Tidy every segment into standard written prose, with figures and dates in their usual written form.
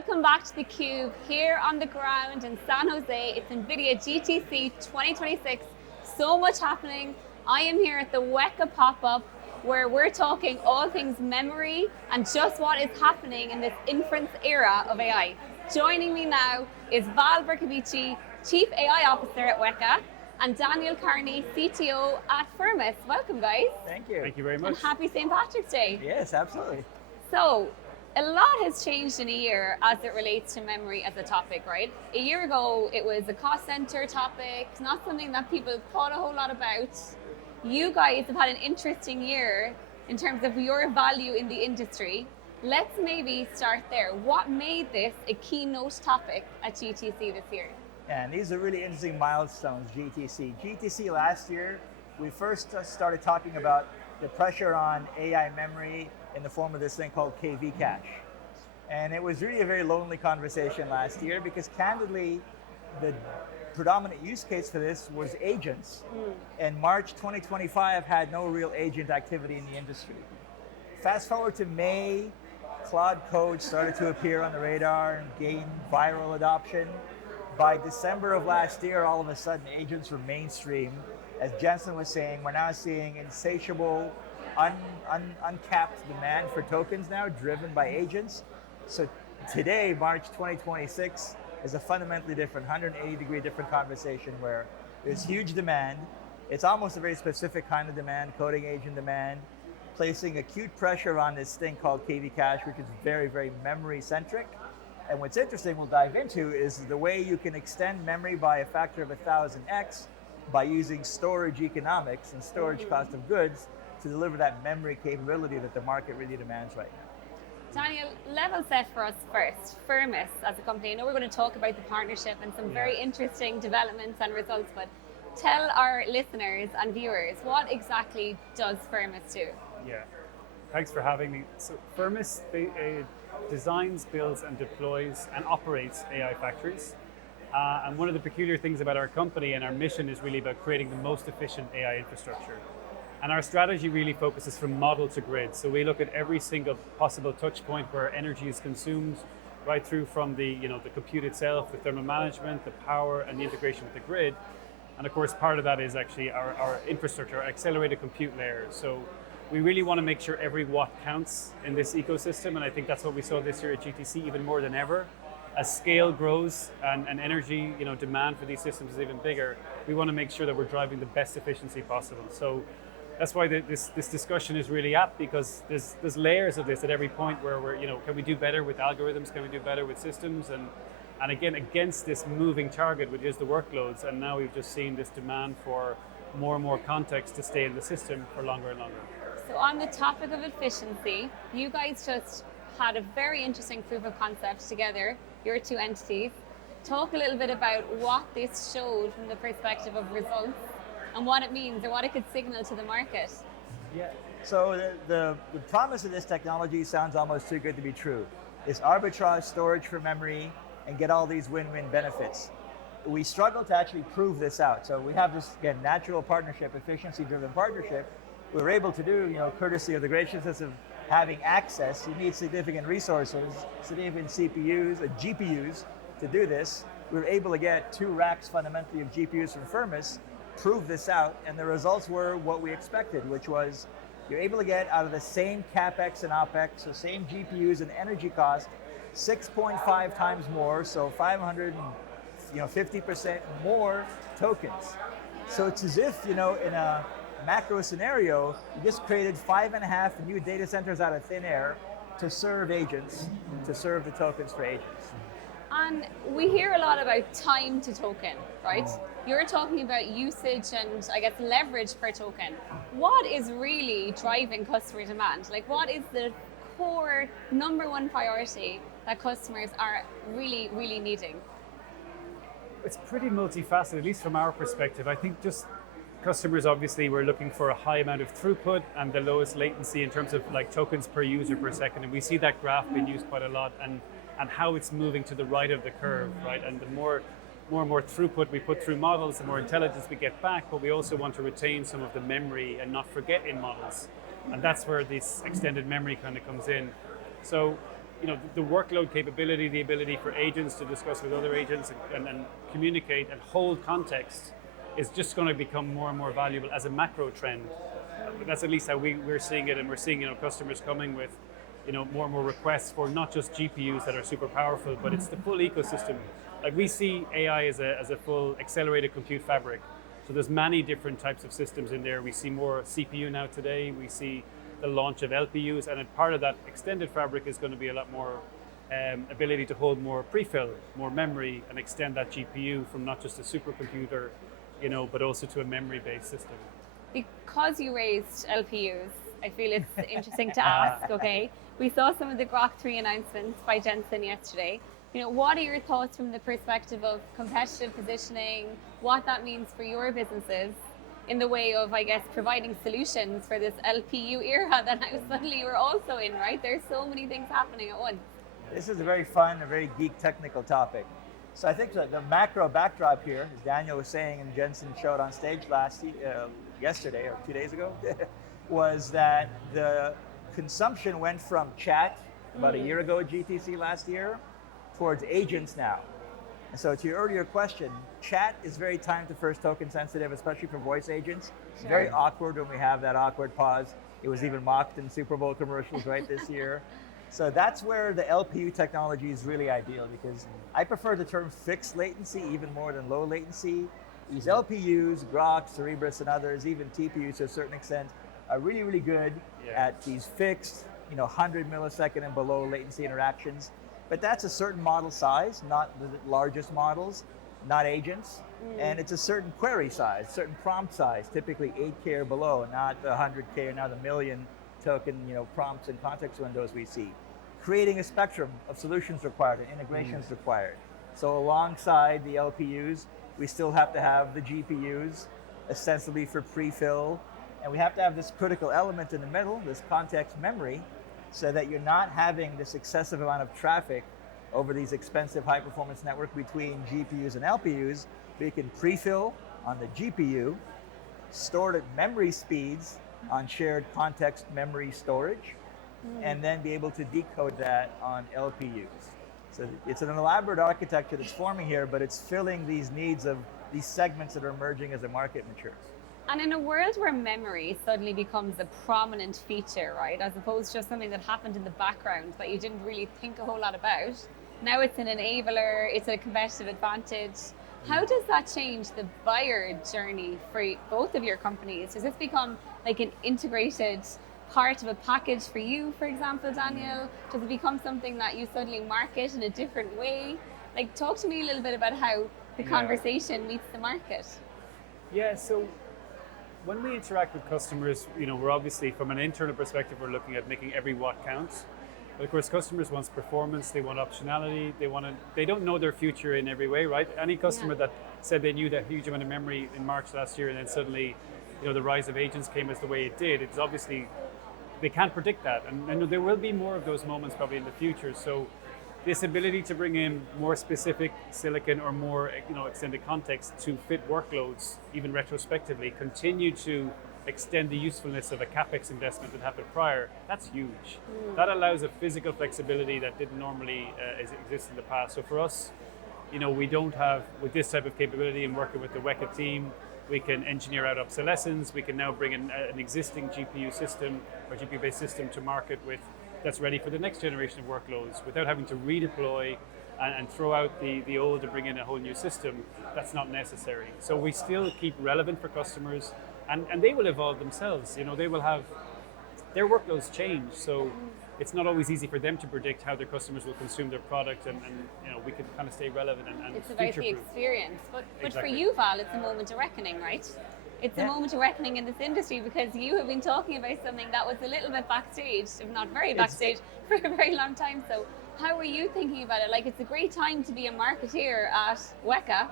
Welcome back to theCUBE, here on the ground in San Jose. It's NVIDIA GTC 2026. So much happening. I am here at the WEKA pop-up, where we're talking all things memory and just what is happening in this inference era of AI. Joining me now is Val Bercovici, Chief AI Officer at WEKA, and Daniel Kearney, CTO at Firmus. Welcome, guys. Thank you. Thank you very much. And happy St. Patrick's Day. Yes, absolutely. So, a lot has changed in a year as it relates to memory as a topic, right? A year ago, it was a cost center topic, not something that people thought a whole lot about. You guys have had an interesting year in terms of your value in the industry. Let's maybe start there. What made this a keynote topic at GTC this year? And these are really interesting milestones, GTC. GTC last year, we first started talking about the pressure on AI memory in the form of this thing called KV cache. And it was really a very lonely conversation last year because candidly, the predominant use case for this was agents. And March 2025 had no real agent activity in the industry. Fast forward to May, Claude Code started to appear on the radar and gain viral adoption. By December of last year, all of a sudden agents were mainstream. As Jensen was saying, we're now seeing insatiable, uncapped demand for tokens now driven by agents. So today, March 2026, is a fundamentally different, 180-degree different conversation where there's huge demand. It's almost a very specific kind of demand, coding agent demand, placing acute pressure on this thing called KV cache, which is very, very memory-centric. And what's interesting, we'll dive into, is the way you can extend memory by a factor of 1,000x by using storage economics and storage cost of goods to deliver that memory capability that the market really demands right now. Daniel, level set for us first. Firmus as a company. I know we're going to talk about the partnership and some very interesting developments and results, but tell our listeners and viewers, what exactly does Firmus do? Yeah, thanks for having me. So Firmus designs, builds, and deploys and operates AI factories. And one of the peculiar things about our company and our mission is really about creating the most efficient AI infrastructure. And our strategy really focuses from model to grid. So we look at every single possible touch point where energy is consumed, right through from the compute itself, the thermal management, the power, and the integration with the grid. And of course, part of that is actually our infrastructure, our accelerated compute layer. So we really want to make sure every watt counts in this ecosystem. And I think that's what we saw this year at GTC, even more than ever. As scale grows and energy demand for these systems is even bigger, we want to make sure that we're driving the best efficiency possible. So that's why this discussion is really apt, because there's layers of this at every point where we're, can we do better with algorithms? Can we do better with systems? And again, against this moving target, which is the workloads. And now we've just seen this demand for more and more context to stay in the system for longer and longer. So on the topic of efficiency, you guys just had a very interesting proof of concept together, your two entities. Talk a little bit about what this showed from the perspective of results and what it means or what it could signal to the market. Yeah, so the promise of this technology sounds almost too good to be true. It's arbitrage storage for memory and get all these win-win benefits. We struggle to actually prove this out. So we have this, again, natural partnership, efficiency-driven partnership. We were able to do, courtesy of the graciousness of having access. You need significant resources, significant CPUs, GPUs to do this. We were able to get 2 racks fundamentally of GPUs from Firmus, prove this out, and the results were what we expected, which was you're able to get out of the same CapEx and OpEx, so same GPUs and energy cost, 6.5 times more, so 550% more tokens. So it's as if, in a macro scenario, you just created 5.5 new data centers out of thin air to serve agents, to serve the tokens for agents. And we hear a lot about time to token, right? You're talking about usage and I guess leverage per token. What is really driving customer demand? Like, what is the core #1 priority that customers are really, really needing? It's pretty multifaceted, at least from our perspective. I think just customers obviously were looking for a high amount of throughput and the lowest latency in terms of like tokens per user per second. And we see that graph being used quite a lot and how it's moving to the right of the curve, right? And the more and more throughput we put through models, the more intelligence we get back, but we also want to retain some of the memory and not forget in models. And that's where this extended memory kind of comes in. So the workload capability, the ability for agents to discuss with other agents and communicate and hold context is just going to become more and more valuable as a macro trend. That's at least how we're seeing it, and we're seeing customers coming with more and more requests for not just GPUs that are super powerful, but it's the full ecosystem. Like we see AI as a full accelerated compute fabric. So there's many different types of systems in there. We see more CPU now today. We see the launch of LPUs, and a part of that extended fabric is going to be a lot more ability to hold more prefill, more memory, and extend that GPU from not just a supercomputer, but also to a memory-based system. Because you raised LPUs, I feel it's interesting to ask, okay? We saw some of the Grok 3 announcements by Jensen yesterday. What are your thoughts from the perspective of competitive positioning, what that means for your businesses in the way of, I guess, providing solutions for this LPU era that now suddenly we're also in, right? There's so many things happening at once. This is a very fun, a very geek technical topic. So I think the macro backdrop here, as Daniel was saying and Jensen showed on stage yesterday or 2 days ago, was that the consumption went from chat about a year ago at GTC last year towards agents now. And so to your earlier question, chat is very time to first token sensitive, especially for voice agents. Sure. Very awkward when we have that awkward pause. It was even mocked in Super Bowl commercials right this year. So that's where the LPU technology is really ideal, because I prefer the term fixed latency even more than low latency. These LPUs, Grok, Cerebras, and others, even TPUs to a certain extent, are really, really good at these fixed, 100 millisecond and below latency interactions. But that's a certain model size, not the largest models, not agents. And it's a certain query size, certain prompt size, typically 8K or below, not the 100K or now the million token, prompts and context windows we see. Creating a spectrum of solutions required and integrations required. So alongside the LPUs, we still have to have the GPUs, ostensibly for prefill, and we have to have this critical element in the middle, this context memory, so that you're not having this excessive amount of traffic over these expensive high performance network between GPUs and LPUs. We can prefill on the GPU, stored at memory speeds on shared context memory storage, and then be able to decode that on LPUs. So it's an elaborate architecture that's forming here, but it's filling these needs of these segments that are emerging as the market matures. And in a world where memory suddenly becomes a prominent feature, right, as opposed to just something that happened in the background that you didn't really think a whole lot about, now it's an enabler, it's a competitive advantage. How does that change the buyer journey for both of your companies? Does this become like an integrated part of a package for you, for example, Daniel? Does it become something that you suddenly market in a different way? Like, talk to me a little bit about how the conversation meets the market. Yeah, so when we interact with customers, we're obviously, from an internal perspective, we're looking at making every watt count. But of course, customers want performance, they want optionality, they don't know their future in every way, right? Any customer that said they knew that huge amount of memory in March last year, and then suddenly, the rise of agents came as the way it did, it's obviously, they can't predict that. And there will be more of those moments probably in the future. So this ability to bring in more specific silicon or more extended context to fit workloads, even retrospectively, continue to extend the usefulness of a CapEx investment that happened prior, that's huge. That allows a physical flexibility that didn't normally exist in the past. So for us, we don't have, with this type of capability and working with the WEKA team, we can engineer out obsolescence. We can now bring in an existing GPU system or GPU-based system to market that's ready for the next generation of workloads without having to redeploy and throw out the old and bring in a whole new system. That's not necessary. So we still keep relevant for customers, and they will evolve themselves. They will have, their workloads change. So it's not always easy for them to predict how their customers will consume their product, and we can kind of stay relevant and it's about the experience. But Exactly. For you, Val, it's a moment of reckoning, right? It's a moment of reckoning in this industry, because you have been talking about something that was a little bit backstage, if not very backstage, for a very long time. So how are you thinking about it? Like, it's a great time to be a marketeer at WEKA.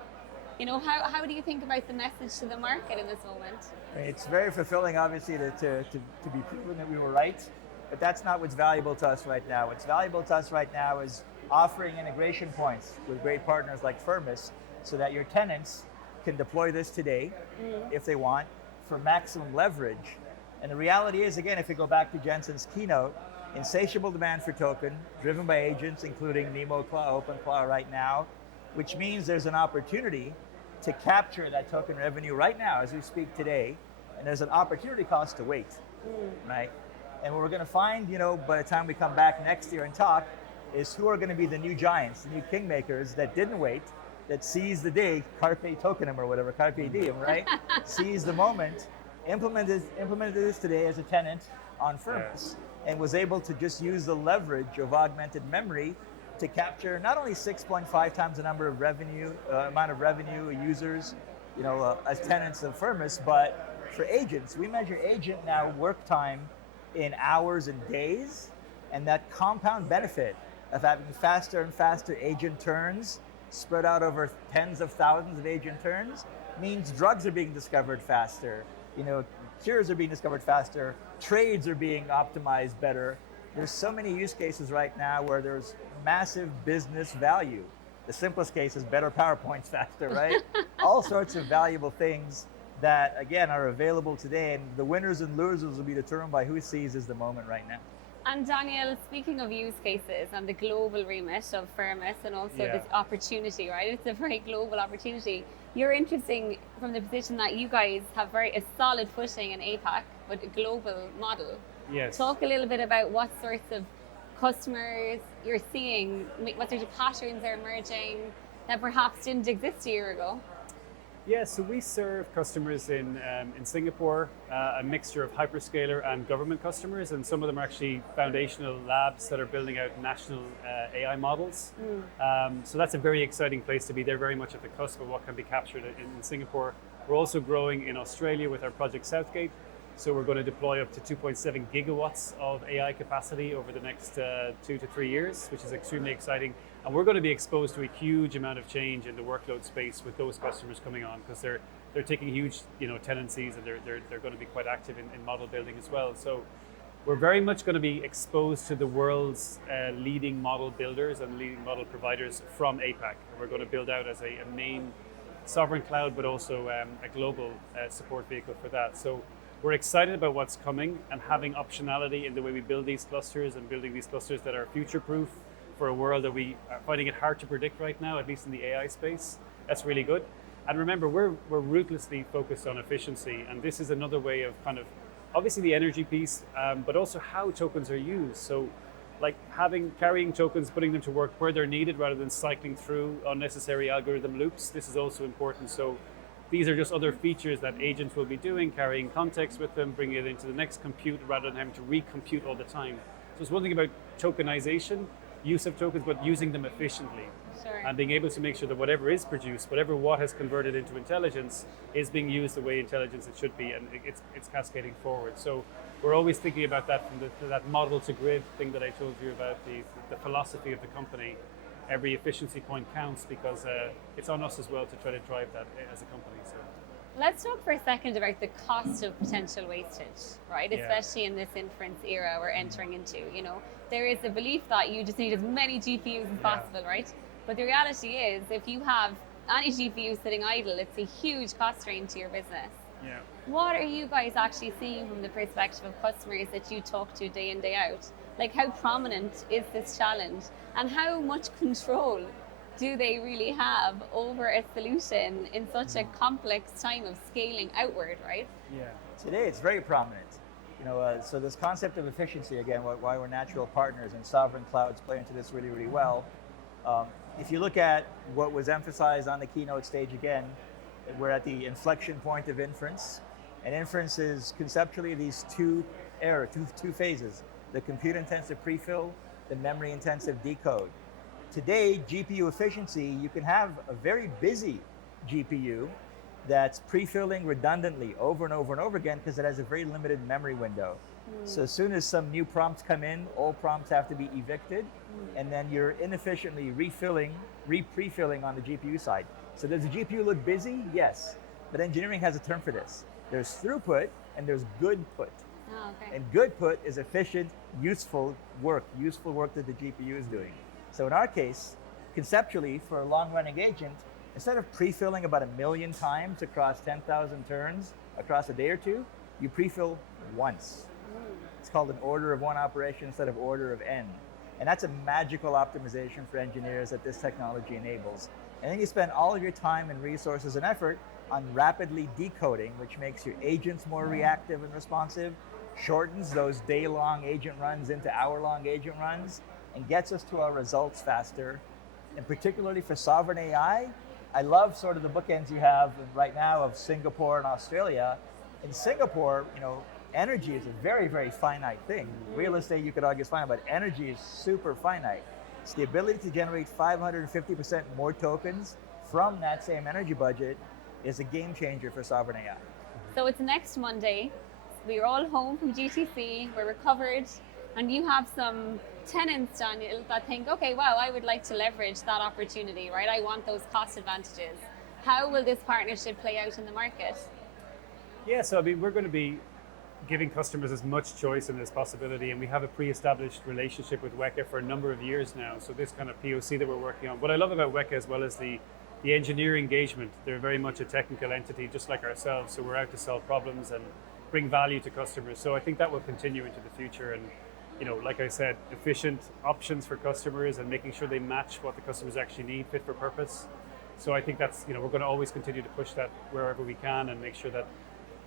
How do you think about the message to the market in this moment? It's very fulfilling, obviously, to be proven that we were right. But that's not what's valuable to us right now. What's valuable to us right now is offering integration points with great partners like Firmus, so that your tenants can deploy this today, if they want, for maximum leverage. And the reality is, again, if we go back to Jensen's keynote, insatiable demand for token, driven by agents, including NeMo Claw, OpenClaw right now, which means there's an opportunity to capture that token revenue right now as we speak today, and there's an opportunity cost to wait, right? And what we're going to find, by the time we come back next year and talk, is who are going to be the new giants, the new kingmakers that didn't wait, that seized the day, carpe tokenum or whatever, carpe diem, right? Seized the moment, implemented this today as a tenant on Firmus, and was able to just use the leverage of augmented memory to capture not only 6.5 times the number of amount of revenue users, as tenants of Firmus, but for agents, we measure agent now work time in hours and days, and that compound benefit of having faster and faster agent turns spread out over tens of thousands of agent turns means drugs are being discovered faster, cures are being discovered faster, trades are being optimized better. There's so many use cases right now where there's massive business value. The simplest case is better PowerPoints faster, right? All sorts of valuable things that, again, are available today, and the winners and losers will be determined by who seizes the moment right now. And Daniel, speaking of use cases and the global remit of Firmus and also this opportunity, right? It's a very global opportunity. You're interesting from the position that you guys have a solid footing in APAC, but a global model. Yes. Talk a little bit about what sorts of customers you're seeing, what sort of patterns are emerging that perhaps didn't exist a year ago. Yeah, so we serve customers in Singapore, a mixture of hyperscaler and government customers, and some of them are actually foundational labs that are building out national AI models. So that's a very exciting place to be. They're very much at the cusp of what can be captured in Singapore. We're also growing in Australia with our Project Southgate. So we're going to deploy up to 2.7 gigawatts of AI capacity over the next 2 to 3 years, which is extremely exciting. And we're going to be exposed to a huge amount of change in the workload space with those customers coming on, because they're taking huge tenancies, and they're going to be quite active in model building as well. So we're very much going to be exposed to the world's leading model builders and leading model providers from APAC. And we're going to build out as a main sovereign cloud, but also a global support vehicle for that. So we're excited about what's coming and having optionality in the way we build these clusters, and building these clusters that are future-proof for a world that we are finding it hard to predict right now, at least in the AI space. That's really good. And remember, we're ruthlessly focused on efficiency, and this is another way of kind of, obviously the energy piece, but also how tokens are used. So like carrying tokens, putting them to work where they're needed rather than cycling through unnecessary algorithm loops. This is also important. So these are just other features that agents will be doing, carrying context with them, bringing it into the next compute rather than having to recompute all the time. So it's one thing about tokenization, use of tokens, but using them efficiently. Sure. And being able to make sure that whatever is produced, whatever what has converted into intelligence, is being used the way intelligence it should be, and it's cascading forward. So we're always thinking about that from that model to grid thing that I told you about, the philosophy of the company. Every efficiency point counts, because it's on us as well to try to drive that as a company. So let's talk for a second about the cost of potential wastage, right? Yeah. Especially in this inference era we're entering into. There is a belief that you just need as many GPUs as possible, right? But the reality is, if you have any GPU sitting idle, it's a huge cost strain to your business. Yeah. What are you guys actually seeing from the perspective of customers that you talk to day in, day out? Like, how prominent is this challenge, and how much control do they really have over a solution in such a complex time of scaling outward, right? Yeah. Today it's very prominent. So this concept of efficiency, again, why we're natural partners, and sovereign clouds play into this really, really well. If you look at what was emphasized on the keynote stage, again, we're at the inflection point of inference. And inference is conceptually these two phases: the compute-intensive prefill, the memory-intensive decode. Today, GPU efficiency, you can have a very busy GPU that's prefilling redundantly over and over and over again, because it has a very limited memory window. So as soon as some new prompts come in, old prompts have to be evicted, and then you're inefficiently pre-filling on the GPU side. So does the GPU look busy? Yes, but engineering has a term for this. There's throughput and there's good put. Oh, okay. And good put is efficient, useful work that the GPU is doing. So in our case, conceptually, for a long-running agent, instead of pre-filling about 1 million times across 10,000 turns across a day or two, you pre-fill once. It's called an order of one operation instead of order of n. And that's a magical optimization for engineers that this technology enables. And then you spend all of your time and resources and effort on rapidly decoding, which makes your agents more reactive and responsive, shortens those day-long agent runs into hour-long agent runs, and gets us to our results faster. And particularly for sovereign AI, I love sort of the bookends you have right now of Singapore and Australia. In Singapore, energy is a very, very finite thing. Real estate, you could argue, is finite, but energy is super finite. It's the ability to generate 550% more tokens from that same energy budget is a game changer for sovereign AI. So it's next Monday. We're all home from GTC, we're recovered, and you have some tenants, Daniel, that think, okay, wow, I would like to leverage that opportunity, right? I want those cost advantages. How will this partnership play out in the market? Yeah, so we're going to be giving customers as much choice and as possibility, and we have a pre-established relationship with WEKA for a number of years now. So this kind of POC that we're working on. What I love about WEKA as well as the engineering engagement, they're very much a technical entity just like ourselves. So we're out to solve problems and bring value to customers. So I think that will continue into the future. And like I said, efficient options for customers and making sure they match what the customers actually need, fit for purpose. So I think that's, we're going to always continue to push that wherever we can and make sure that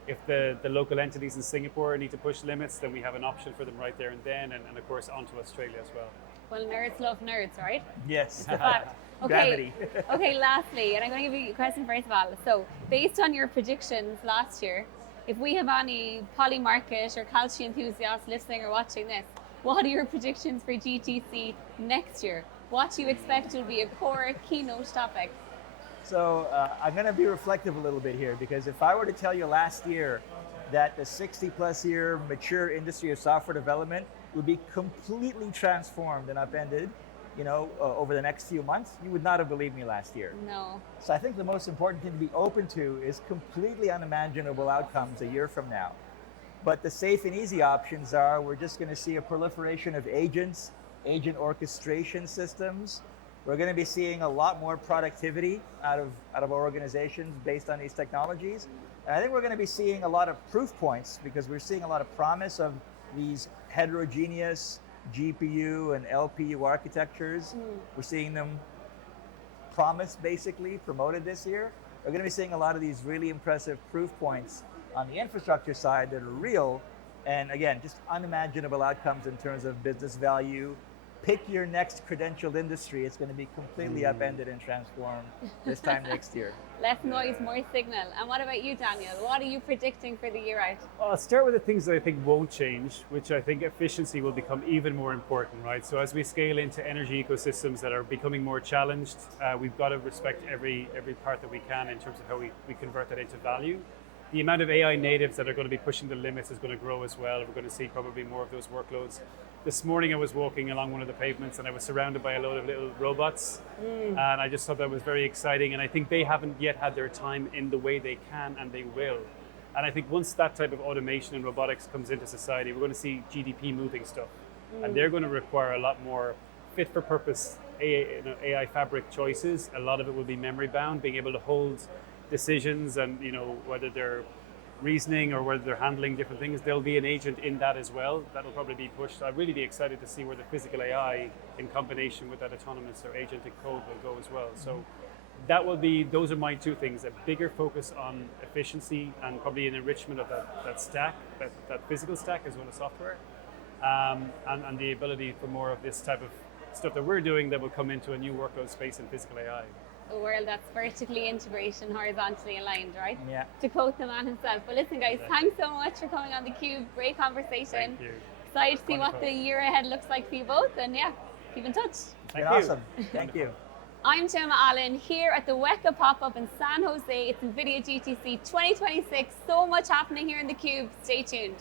if the local entities in Singapore need to push limits, then we have an option for them right there and then, and of course onto Australia as well. Well, nerds love nerds, right? Yes. It's a fact. Okay. Okay, lastly, and I'm going to give you a question first of all. So based on your predictions last year, if we have any polymarket or Calci enthusiasts listening or watching this, what are your predictions for GTC next year? What do you expect will be a core keynote topic? So I'm going to be reflective a little bit here, because if I were to tell you last year that the 60+ year mature industry of software development would be completely transformed and upended, over the next few months, you would not have believed me last year. No. So I think the most important thing to be open to is completely unimaginable outcomes a year from now. But the safe and easy options are we're just going to see a proliferation of agents, agent orchestration systems. We're going to be seeing a lot more productivity out of our organizations based on these technologies. And I think we're going to be seeing a lot of proof points, because we're seeing a lot of promise of these heterogeneous GPU and LPU architectures. We're seeing them promised, basically promoted this year. We're going to be seeing a lot of these really impressive proof points on the infrastructure side that are real, and again, just unimaginable outcomes in terms of business value. Pick your next credentialed industry. It's going to be completely upended and transformed this time next year. Less noise, more signal. And what about you, Daniel? What are you predicting for the year out? Well, I'll start with the things that I think won't change, which I think efficiency will become even more important, right? So as we scale into energy ecosystems that are becoming more challenged, we've got to respect every part that we can in terms of how we convert that into value. The amount of AI natives that are going to be pushing the limits is going to grow as well. We're going to see probably more of those workloads. This morning I was walking along one of the pavements and I was surrounded by a load of little robots, and I just thought that was very exciting, and I think they haven't yet had their time in the way they can, and they will. And I think once that type of automation and robotics comes into society, we're going to see GDP moving stuff, and they're going to require a lot more fit for purpose AI fabric choices. A lot of it will be memory bound, being able to hold decisions, and whether they're reasoning or whether they're handling different things, there'll be an agent in that as well. That'll probably be pushed. I'd really be excited to see where the physical AI in combination with that autonomous or agentic code will go as well. So those are my two things: a bigger focus on efficiency and probably an enrichment of that stack, that physical stack as well as software, and the ability for more of this type of stuff that we're doing that will come into a new workload space in physical AI. A world that's vertically integrated and horizontally aligned, right? Yeah. To quote the man himself. But listen, guys, thanks so much for coming on theCUBE. Great conversation. Thank you. Excited to see what the year ahead looks like for you both, and yeah, keep in touch. Thank you. Awesome. Thank you. I'm Gemma Allen here at the WEKA pop-up in San Jose. It's NVIDIA GTC 2026. So much happening here in theCUBE. Stay tuned.